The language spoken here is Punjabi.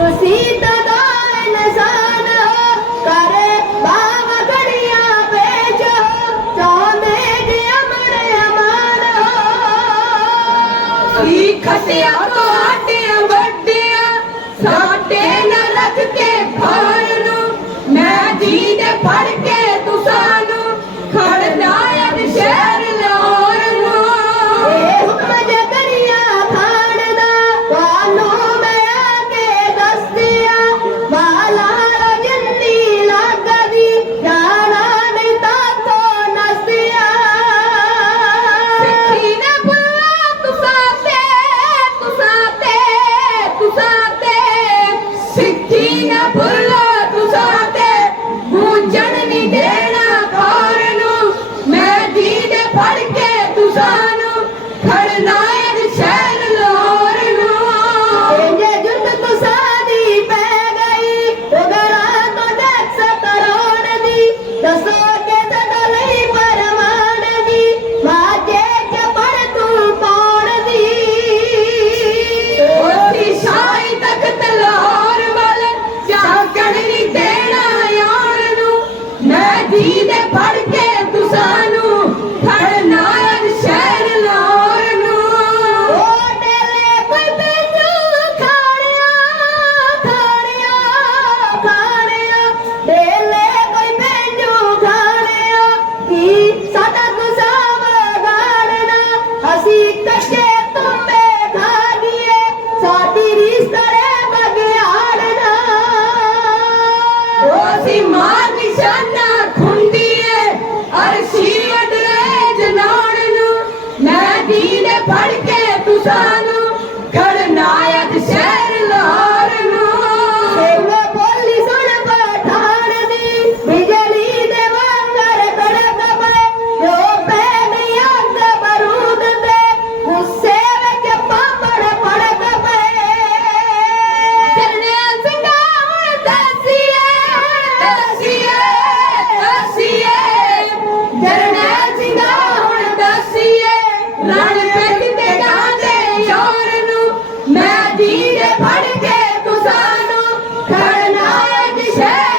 ਤੁਸੀਂ ਤਾਂ ਦਾਵੇ ਨਜ਼ਾਨ ਕਰ ਬਾਵ ਘੜੀਆਂ ਵੇਚ ਚਾਹਦੇ ਦੇ ਅਮਰ ਅਮਾਨ ਅਸੀਂ ਖਟਿਆ ਤੁਹਾਡੀਆਂ ਵੱਡੀਆਂ ਸਾਡੇ ਨਾਲ ਰੱਖ ਕੇ Susano ਮੈਂ ਫੜ ਕੇ ਤੁਸਾਂ ਨੂੰ ਖੜਨਾ ਦਿਸ਼ਾ